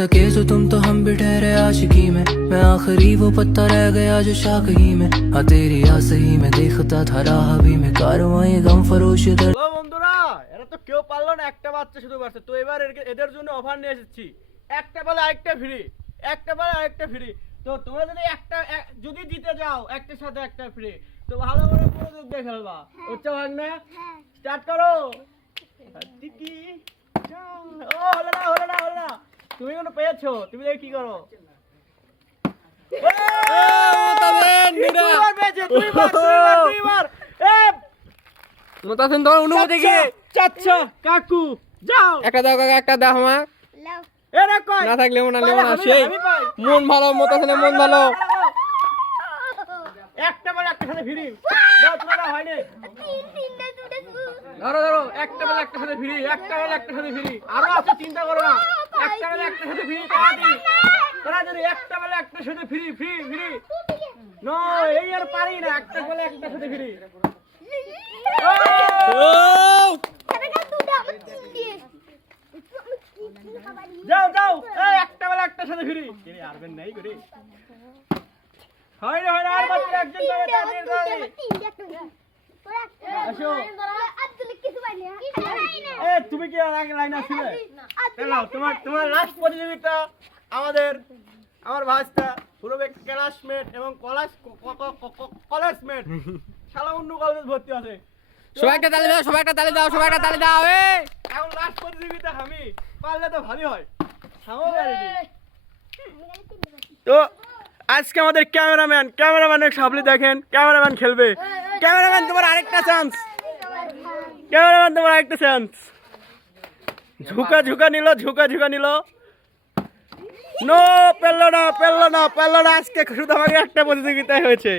सके जो तुम तो हम भी ठहरे आशिकी में मैं आखिरी वो पत्ता रह गया जो शाकही में हाँ तेरी आसही में देखता था राह भी में कारवां गम फरोश कर। হ্যালো বন্ধুরা, এরা তো কেউ পারলো না, একটা বাচ্চা শুধু পারছে। তো এবার এদের জন্য অফার নিয়ে এসেছি, একটা বলে আরেকটা ফ্রি, একটা বলে আরেকটা ফ্রি। তো তোমরা যদি যদি জিতে যাও একটার সাথে একটা ফ্রি, তো ভালো করে মনোযোগ দিয়ে খেলবা। হচ্ছে ভাগ না, স্টার্ট করো। টিকি ও হলো না হলো না হলো না, তুমি কোনো পেয়েছো, তুমি দেখি কি করো। মোতাসিন তোর অনুমতি কি? চাচা কাকু যাও, একটা দাও কাকা, একটা দাও আমার। এরা কই না থাকলে মনে লেবো না, সেই মন ভালো, মোতাসিনের মন ভালো। একটা বলে একটা সাথে ফ্রি দাও, তোমরা হয়নি। ধরো ধরো, একটা বলে একটা সাথে ফ্রি, একটা বলে একটা সাথে ফ্রি। আরো আছে, চিন্তা করো না। একটা বলে একটা সাথে ফ্রি, তাড়াতাড়ি তাড়াতাড়ি, একটা বলে একটা সাথে ফ্রি ফ্রি ফ্রি। নো, এই আর পারি না, একটা বলে একটা সাথে ফ্রি। যাও যাও, এই একটা বলে একটা সাথে ফ্রি। কে আরবেন নাই করে হয় না হয় না, আর মাত্র একজন যাবে, তাড়াতাড়ি আসো। এ তুমি কি আর আগে লাইন আসছিলে? নাও, তোমার তোমার লাস্ট প্রতিযোগিতা আমার ভাইস্তা পুরো ক্লাসমেট এবং কলেজমেট শালা অন্য কলেজে ভর্তি আছে। সবাই একটা তালি দাও, সবাই একটা তালি দাও, সবাই একটা তালি দাও। এখন লাস্ট প্রতিযোগিতা আমি পারলে তো ভালোই হয়। থামো গাড়ি। তো আজকে আমাদের ক্যামেরাম্যানের সামনে দেখেন, ক্যামেরাম্যান খেলবে। ক্যামেরাম্যান তোমার আরেকটা চান্স, ক্যামেরাম্যান তোমার আরেকটা চান্স। ঝুঁকা নিল। নো, পেল না। আজকে শুধু আমাকে একটা প্রতিযোগিতায় হয়েছে।